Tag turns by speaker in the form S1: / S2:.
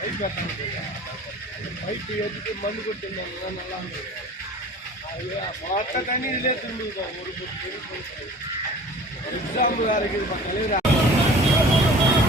S1: pipe pipe ஏற்றிட்டு மண்ணு கொட்டிருந்தாங்க நல்லா இருந்தது அது மொத்த தண்ணி இதிலே திரும்பிதான் ஒரு எக்ஸாம்பிள் வேற இருக்குது தலைவர்